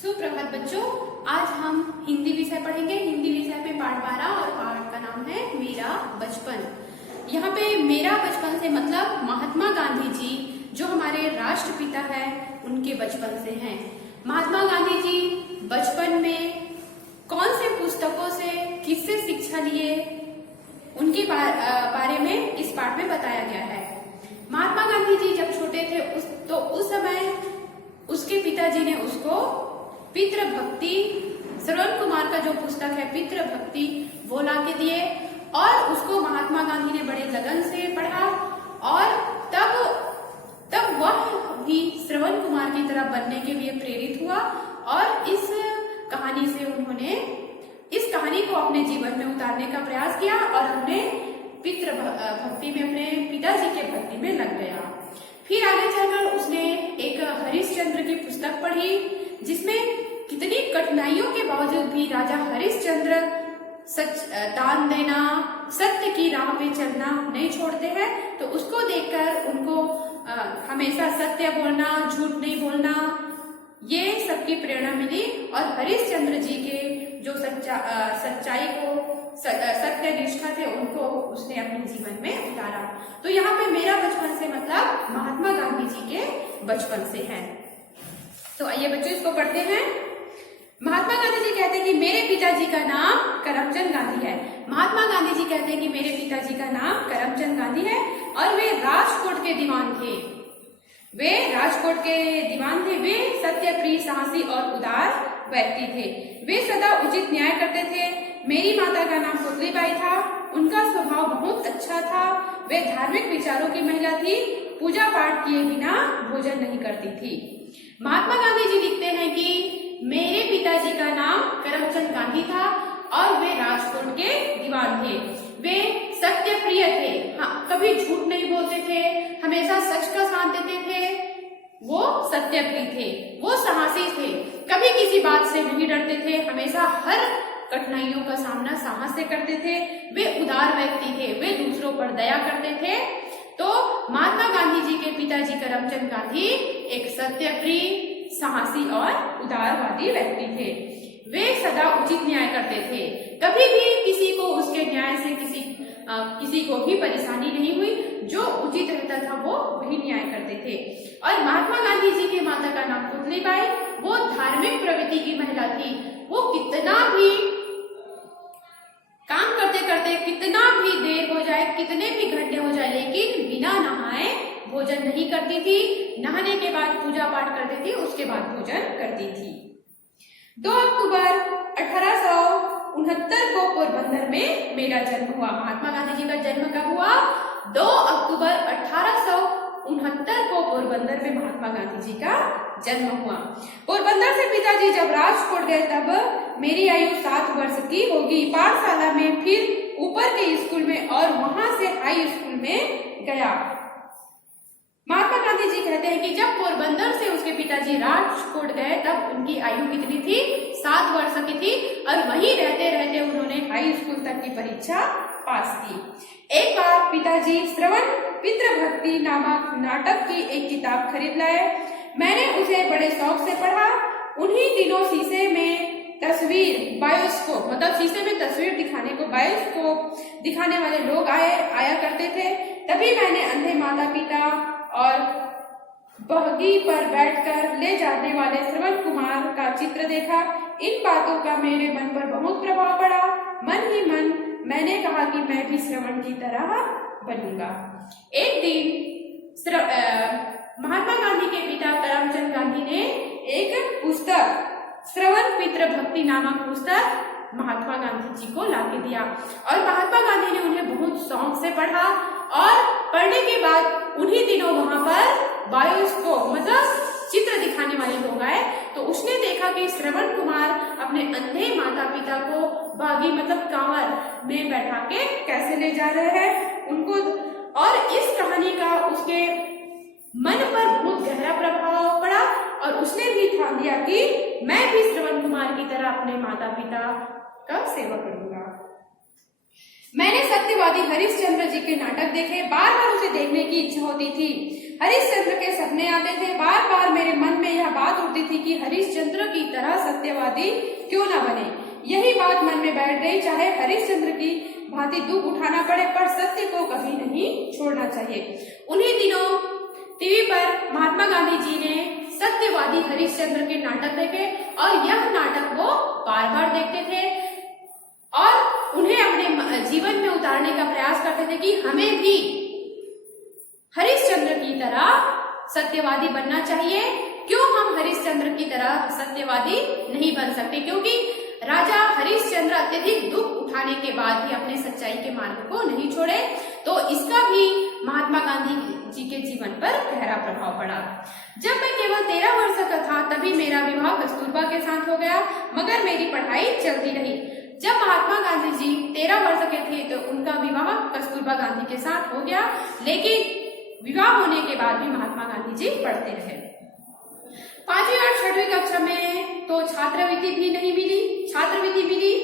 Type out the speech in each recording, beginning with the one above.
सुप्रभात बच्चों, आज हम हिंदी विषय पढ़ेंगे। हिंदी विषय पे पाठ 12 और पाठ का नाम है मेरा बचपन। यहाँ पे मेरा बचपन से मतलब महात्मा गांधी जी जो हमारे राष्ट्रपिता है उनके बचपन से हैं। महात्मा गांधी जी बचपन में कौन से पुस्तकों से किससे शिक्षा लिए उनके बारे में इस पाठ में बताया गया है। महात्मा गांधी जी जब छोटे थे उस समय उसके पिताजी ने उसको पितृभक्ति, श्रवण कुमार का जो पुस्तक है पितृभक्ति वो ला के दिए और उसको महात्मा गांधी ने बड़े लगन से पढ़ा और तब वह भी श्रवण कुमार की तरह बनने के लिए प्रेरित हुआ और इस कहानी से उन्होंने इस कहानी को अपने जीवन में उतारने का प्रयास किया और अपने पितृभक्ति में, अपने पिताजी के भक्ति में लग गया। फिर आगे चलकर उसने एक हरिश्चंद्र की पुस्तक पढ़ी जिसमें कितनी कठिनाइयों के बावजूद भी राजा हरिश्चंद्र दान देना, सत्य की राह पे चलना नहीं छोड़ते हैं। तो उसको देखकर उनको हमेशा सत्य बोलना, झूठ नहीं बोलना, ये सबकी प्रेरणा मिली और हरिश्चंद्र जी के जो सच्चाई को सत्य निष्ठा थे उनको उसने अपने जीवन में उतारा। तो यहाँ पे मेरा बचपन से मतलब महात्मा गांधी जी के बचपन से है। तो आइए बच्चों इसको पढ़ते हैं। महात्मा गांधी जी कहते हैं कि मेरे पिताजी का नाम करमचंद गांधी है। महात्मा गांधी जी कहते हैं कि मेरे पिताजी का नाम करमचंद गांधी है और वे राजकोट के दीवान थे। वे सत्यप्रिय, साहसी और उदार व्यक्ति थे। वे सदा उचित न्याय करते थे। मेरी माता का नाम पुतलीबाई था। उनका स्वभाव बहुत अच्छा था। वे धार्मिक विचारों की महिला थी। पूजा पाठ किए बिना भोजन नहीं करती थी। महात्मा गांधी जी लिखते हैं कि मेरे पिताजी का नाम करमचंद गांधी था और वे राजकोट के दीवान थे। वे सत्य प्रिय थे। हाँ, कभी झूठ नहीं बोलते थे, हमेशा सच का साथ देते थे। वो सत्य प्रिय थे, वो साहसी थे, कभी किसी बात से नहीं डरते थे, हमेशा हर कठिनाइयों का सामना साहस से करते थे। वे उदार व्यक्ति थे, वे दूसरों पर दया करते थे। तो महात्मा गांधी जी के पिताजी करमचंद गांधी एक सत्यप्रिय, साहसी और उदारवादी व्यक्ति थे। वे सदा उचित न्याय करते थे। कभी भी किसी को उसके न्याय से किसी को भी परेशानी नहीं हुई। जो उचित रहता था वो वही न्याय करते थे। और महात्मा गांधी जी के माता का नाम पुतलीबाई, वो धार्मिक प्रवृत्ति की महिला थी। वो कितना भी काम करते करते कितना भी देर हो जाए, कितने भी घंटे हो जाए, लेकिन बिना नहाए भोजन नहीं करती थी। नहाने के बाद पूजा पाठ करती थी, उसके बाद भोजन करती थी। 2 अक्टूबर 1869 को पोरबंदर में मेरा जन्म हुआ। महात्मा गांधी जी का जन्म कब हुआ? 2 अक्टूबर 1869 को पोरबंदर में महात्मा गांधी जी का जन्म हुआ। पोरबंदर से पिताजी जब राजकोट गए तब मेरी आयु 7 वर्ष की होगी। पाठशाला में, फिर ऊपर के स्कूल में और वहां से हाई स्कूल में गया। महात्मा गांधी जी कहते हैं कि जब पोरबंदर से उसके पिताजी राजकोट गए तब उनकी आयु कितनी थी? 7 वर्ष की थी और वहीं रहते रहते उन्होंने हाई स्कूल तक की परीक्षा पास की। एक बार पिताजी श्रवण पितृभक्ति नामक नाटक की एक किताब खरीद लाए। मैंने उसे बड़े शौक से पढ़ा। उन्हीं दिनों शीशे में तस्वीर, बायोस्कोप मतलब शीशे में तस्वीर दिखाने को बायोस्कोप दिखाने वाले लोग आया करते थे। तभी मैंने अंधे माता पिता और बग्घी पर बैठकर ले जाने वाले श्रवण कुमार का चित्र देखा। इन बातों का मेरे मन पर बहुत प्रभाव पड़ा। मन ही मन मैंने कहा कि मैं भी श्रवण की तरह बनूंगा। एक दिन महात्मा गांधी के पिता करमचंद गांधी ने एक पुस्तक, श्रवण पितृभक्ति नामक पुस्तक महात्मा गांधी जी को लाके दिया और महात्मा गांधी ने उन्हें बहुत शौक से पढ़ा और पढ़ने के बाद उन्हीं दिनों वहां पर बायोस्कोप मतलब चित्र दिखाने वाले लोग आए। तो उसने देखा कि श्रवण कुमार अपने अंधे माता पिता को बागी मतलब कांवर में बैठा के कैसे ले जा रहे हैं उनको, और इस कहानी का उसके मन पर बहुत गहरा प्रभाव पड़ा और उसने भी ठान लिया कि मैं भी श्रवण कुमार की तरह अपने माता पिता का सेवा करूंगा। मैंने सत्यवादी हरिश्चंद्र जी के नाटक देखे, बार बार उसे देखने की इच्छा होती थी। हरिश्चंद्र के सपने आते थे, बार बार मेरे मन में यह बात उठती थी कि हरिश्चंद्र की तरह सत्यवादी क्यों न बने। यही बात मन में बैठ गई, चाहे हरिश्चंद्र की भांति दुख उठाना पड़े, पर सत्य को कभी नहीं छोड़ना चाहिए। उन्हीं दिनों टीवी पर महात्मा गांधी जी ने सत्यवादी हरिश्चंद्र के नाटक देखे और यह नाटक वो बार बार देखते थे और उन्हें अपने जीवन में उतारने का प्रयास करते थे कि हमें भी हरिश्चंद्र की तरह सत्यवादी बनना चाहिए। क्यों हम हरिश्चंद्र की तरह सत्यवादी नहीं बन सकते? क्योंकि राजा हरिश्चंद्र अत्यधिक दुख उठाने के बाद भी अपने सच्चाई के मार्ग को नहीं छोड़े, तो इसका भी महात्मा गांधी जी के जीवन पर गहरा प्रभाव पड़ा। जब मैं केवल 13 वर्ष का था तभी मेरा विवाह कस्तूरबा के साथ हो गया, मगर मेरी पढ़ाई चलती रही। जब महात्मा गांधी जी 13 वर्ष के थे तो उनका विवाह कस्तूरबा गांधी के साथ हो गया, लेकिन विवाह होने के बाद भी महात्मा गांधी जी पढ़ते रहे। 5वीं और 6वीं कक्षा में तो छात्रवृत्ति भी नहीं मिली, छात्रवृत्ति मिली।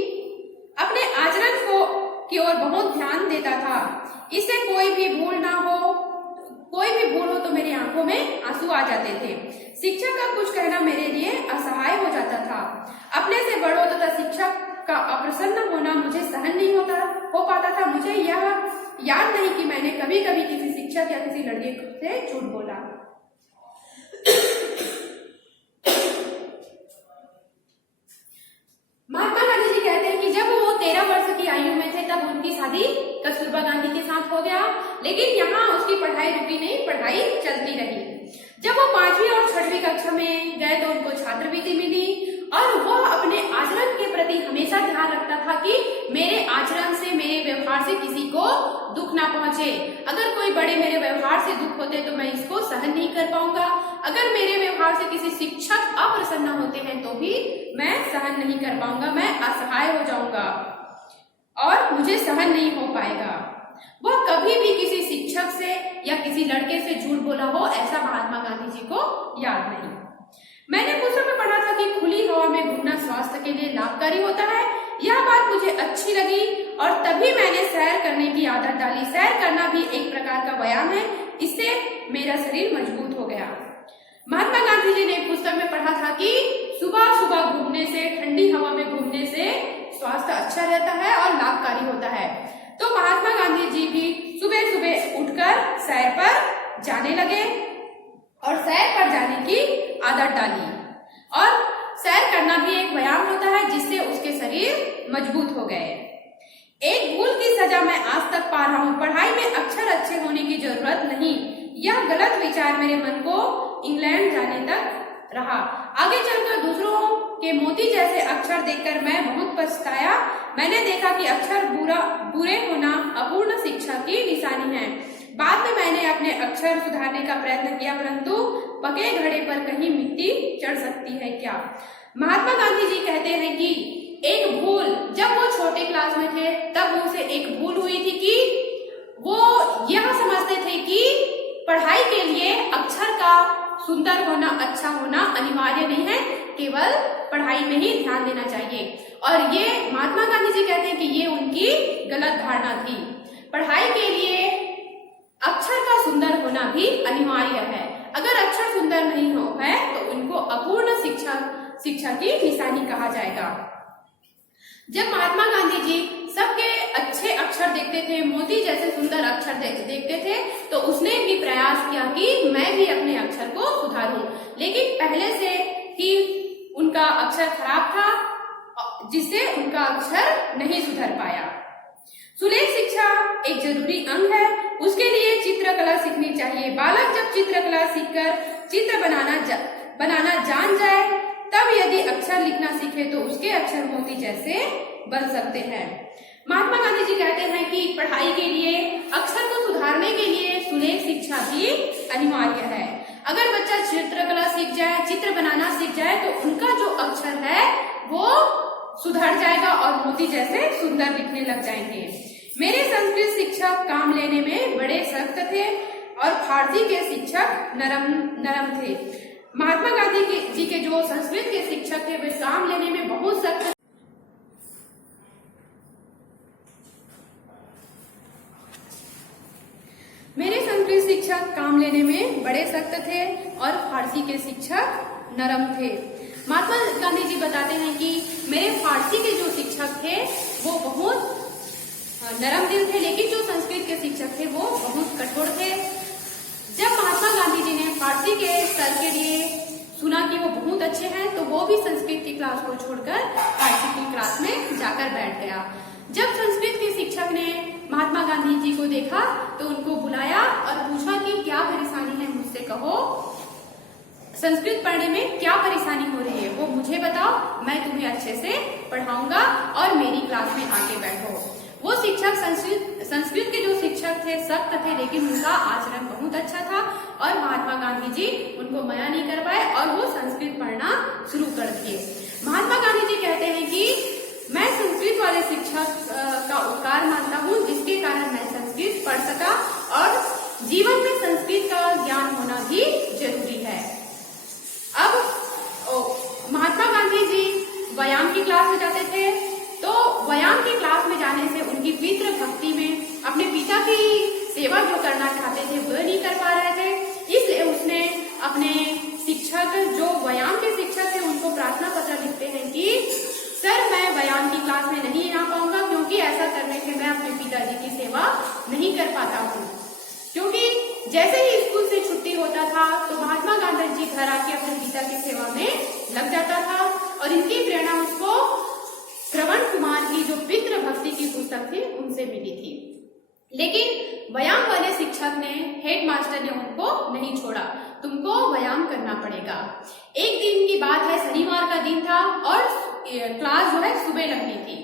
अपने आचरण की ओर बहुत ध्यान देता था। इससे कोई भी भूल हो तो मेरी आंखों में आंसू आ जाते थे। शिक्षक का कुछ कहना मेरे लिए असहाय हो जाता था। अपने से बड़ों तथा शिक्षक का अप्रसन्न होना मुझे सहन नहीं हो पाता था। मुझे यह याद नहीं कि मैंने कभी कभी किसी शिक्षक या किसी लड़के से झूठ बोला। महात्मा गांधी जी कहते हैं कि जब वो 13 वर्ष की आयु में थे तब उनकी शादी कस्तूरबा गांधी के साथ हो गया, लेकिन यहाँ उसकी पढ़ाई रुकी नहीं, पढ़ाई चलती रही। जब वो 5वीं और 6वीं कक्षा में गए तो उनको छात्रवृत्ति मिली और वह अपने आचरण के प्रति हमेशा ध्यान रखता था कि मेरे आचरण से, मेरे व्यवहार से किसी को दुख ना पहुंचे। अगर कोई बड़े मेरे व्यवहार से दुख होते तो मैं इसको सहन नहीं कर पाऊंगा। अगर मेरे व्यवहार से किसी शिक्षक अप्रसन्न होते हैं तो भी मैं सहन नहीं कर पाऊंगा, मैं असहाय हो जाऊंगा और मुझे सहन नहीं हो पाएगा। वह कभी भी किसी शिक्षक से या किसी लड़के से झूठ बोला हो, ऐसा महात्मा गांधी जी को याद नहीं। मैंने पुस्तक में पढ़ा था कि खुली हवा में घूमना स्वास्थ्य के लिए लाभकारी होता है। यह बात मुझे अच्छी लगी और तभी मैंने सैर करने की आदत डाली। सैर करना भी एक प्रकार का व्यायाम है, इससे मेरा शरीर मजबूत हो गया। महात्मा गांधी जी ने पुस्तक में पढ़ा था कि सुबह सुबह घूमने से, ठंडी हवा में घूमने से स्वास्थ्य अच्छा रहता है और लाभकारी होता है। तो महात्मा गांधी जी भी सुबह सुबह उठकर सैर पर जाने लगे और सैर पर जाने की आदत डाली। और सैर करना भी एक व्यायाम होता है जिससे उसके शरीर मजबूत हो गए। एक भूल की सजा मैं आज तक पा रहा हूँ। पढ़ाई में अक्षर अच्छे होने की जरूरत नहीं, यह गलत विचार मेरे मन को इंग्लैंड जाने तक रहा। आगे चलकर दूसरों के मोती जैसे अक्षर देखकर मैं बहुत पछताया। मैंने देखा कि अक्षर बुरे होना अपूर्ण शिक्षा की निशानी है। बाद में मैंने अपने अक्षर सुधारने का प्रयत्न किया, परंतु पके घड़े पर कहीं मिट्टी चढ़ सकती है क्या? महात्मा गांधी जी कहते हैं कि एक भूल, जब वो छोटे क्लास में थे तब उनसे एक भूल हुई थी कि वो यह समझते थे कि पढ़ाई के लिए अक्षर का सुंदर होना, अच्छा होना अनिवार्य नहीं है, केवल पढ़ाई में ही ध्यान देना चाहिए। और ये महात्मा गांधी जी कहते हैं कि ये उनकी गलत धारणा थी। पढ़ाई के लिए अक्षर का सुंदर होना भी अनिवार्य है। अगर अक्षर सुंदर नहीं हो है तो उनको अपूर्ण शिक्षा की निशानी कहा जाएगा। जब महात्मा गांधी जी सबके अच्छे अक्षर देखते थे, मोती जैसे सुंदर अक्षर देखते थे, तो उसने भी प्रयास किया कि मैं भी अपने अक्षर को सुधारूं। लेकिन पहले से ही उनका अक्षर खराब था, जिससे उनका अक्षर नहीं सुधर पाया। सुलेख शिक्षा एक जरूरी अंग है, उसके लिए चित्रकला सीखनी चाहिए। बालक जब चित्रकला सीखकर चित्र बनाना जान जाए, तब यदि अक्षर लिखना सीखे तो उसके अक्षर मोती जैसे बन सकते हैं। महात्मा गांधी जी कहते हैं कि पढ़ाई के लिए, अक्षर को सुधारने के लिए सुलेख शिक्षा भी अनिवार्य है। अगर बच्चा चित्रकला सीख जाए, चित्र बनाना सीख जाए, तो उनका जो अक्षर है वो सुधर जाएगा और मोती जैसे सुंदर दिखने लग जाएंगे। मेरे संस्कृत शिक्षक काम लेने में बड़े सख्त थे और फारसी के शिक्षक नरम थे। महात्मा गांधी जी के जो संस्कृत के शिक्षक थे वे काम लेने में बहुत सख्त। शिक्षक काम लेने में बड़े सख्त थे और फारसी के शिक्षक नरम थे। महात्मा गांधी जी बताते हैं कि मेरे फारसी के जो शिक्षक थे वो बहुत नरम दिल थे, लेकिन जो संस्कृत के शिक्षक थे वो बहुत कठोर थे। जब महात्मा गांधी जी ने फारसी के सर के लिए सुना कि वो बहुत अच्छे हैं, तो वो भी संस्कृत की क्लास को छोड़कर फारसी की क्लास में जाकर बैठ गया। जब संस्कृत के शिक्षक ने महात्मा गांधी जी को देखा तो उनको बुलाया और पूछा कि क्या परेशानी है, मुझसे कहो, संस्कृत पढ़ने में क्या परेशानी हो रही है वो मुझे बताओ, मैं तुम्हें अच्छे से पढ़ाऊंगा और मेरी क्लास में आके बैठो। वो शिक्षक संस्कृत के जो शिक्षक थे सख्त थे, लेकिन उनका आचरण बहुत अच्छा था और महात्मा गांधी जी उनको मना नहीं कर पाए और वो संस्कृत पढ़ना शुरू कर दिए। महात्मा गांधी जी कहते हैं कि मैं संस्कृत वाले शिक्षक का उपकार मानता हूँ, जिसके कारण मैं संस्कृत पढ़ सका और जीवन में संस्कृत का ज्ञान होना भी जरूरी है। अब महात्मा गांधी जी व्यायाम की क्लास में जाते थे, तो व्यायाम की क्लास में जाने से उनकी पितृ भक्ति में अपने पिता की सेवा जो करना चाहते थे वो नहीं कर पा रहे थे। इसलिए उसने अपने शिक्षक जो व्यायाम के शिक्षक थे उनको प्रार्थना पत्र लिखते हैं कि सर मैं व्यायाम की क्लास में नहीं आ पाऊंगा, क्योंकि ऐसा करने से मैं अपने पिताजी की सेवा नहीं कर पाता हूँ। क्योंकि जैसे ही स्कूल से छुट्टी होता था तो महात्मा गांधी जी घर आके अपने पिता की सेवा में लग जाता था और इनकी प्रेरणा उसको श्रवण कुमार की जो पितृ भक्ति की पुस्तक थी उनसे मिली थी। लेकिन व्यायाम वाले शिक्षक ने, हेड मास्टर ने उनको नहीं छोड़ा, तुमको व्यायाम करना पड़ेगा। एक दिन की बात है, शनिवार का दिन था और क्लास जो है सुबह लगनी थी।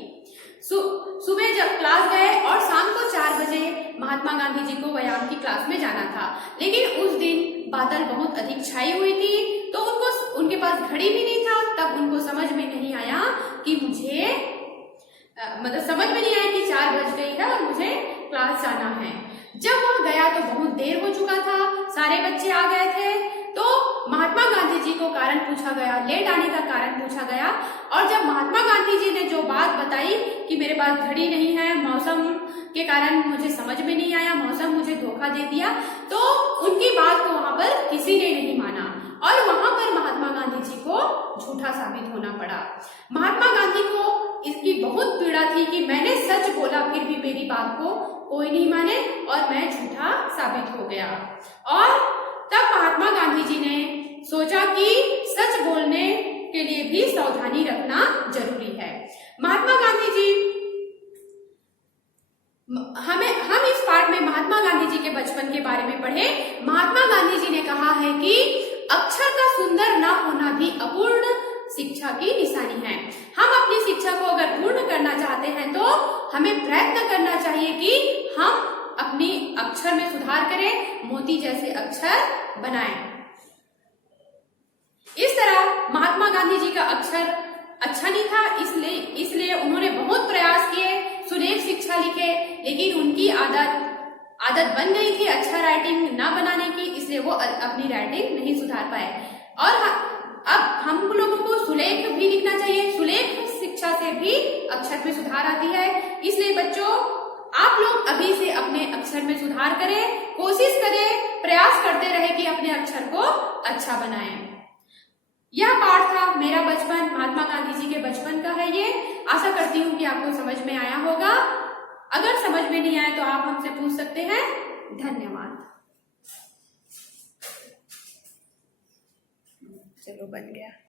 सुबह जब क्लास गए और शाम को 4 बजे महात्मा गांधी जी को व्यायाम की क्लास में जाना था, लेकिन उस दिन बादल बहुत अधिक छाई हुई थी, तो उनके पास घड़ी भी नहीं था। तब उनको समझ में नहीं आया कि मुझे समझ में नहीं आया कि 4 बज गई है और मुझे क्लास जाना है। जब वह गया तो बहुत देर हो चुका था, सारे बच्चे आ गए थे। तो महात्मा गांधी जी को कारण पूछा गया, लेट आने का कारण पूछा गया, और जब महात्मा गांधी जी ने जो बात बताई कि मेरे पास घड़ी नहीं है, मौसम के कारण मुझे समझ में नहीं आया, मौसम मुझे धोखा दे दिया, तो उनकी बात को वहां पर किसी ने नहीं माना और वहां पर महात्मा गांधी जी को झूठा साबित होना पड़ा। महात्मा गांधी को इसकी बहुत पीड़ा थी कि मैंने सच बोला, फिर भी मेरी बात को कोई नहीं माने और मैं झूठा साबित हो गया। और तब महात्मा गांधी जी ने सोचा कि सच बोलने के लिए भी सावधानी रखना जरूरी है। महात्मा गांधी जी हम इस पाठ में महात्मा गांधी जी के बचपन के बारे में पढ़े। महात्मा गांधी जी ने कहा है कि अक्षर का सुंदर न होना भी अपूर्ण शिक्षा की निशानी है। हम अपनी शिक्षा को अगर पूर्ण करना चाहते हैं तो हमें प्रयत्न करना चाहिए कि हम अपनी अक्षर में सुधार करें, मोती जैसे अक्षर बनाएं। इस तरह महात्मा गांधी जी का अक्षर अच्छा नहीं था, इसलिए उन्होंने बहुत प्रयास किए, सुलेख शिक्षा लिखे, लेकिन उनकी आदत बन गई थी अच्छा राइटिंग ना बनाने की, इसलिए वो अपनी राइटिंग नहीं सुधार पाए। और अब हम लोगों को सुलेख भी लिखना चाहिए, सुलेख शिक्षा से भी अक्षर में सुधार आती है। इसलिए बच्चों, आप लोग अभी से अपने अक्षर में सुधार करें, कोशिश करें, प्रयास करते रहे कि अपने अक्षर को अच्छा बनाएं। यह पाठ था मेरा बचपन, महात्मा गांधी जी के बचपन का है ये। आशा करती हूँ कि आपको समझ में आया होगा। अगर समझ में नहीं आया तो आप हमसे पूछ सकते हैं। धन्यवाद। चलो, बन गया।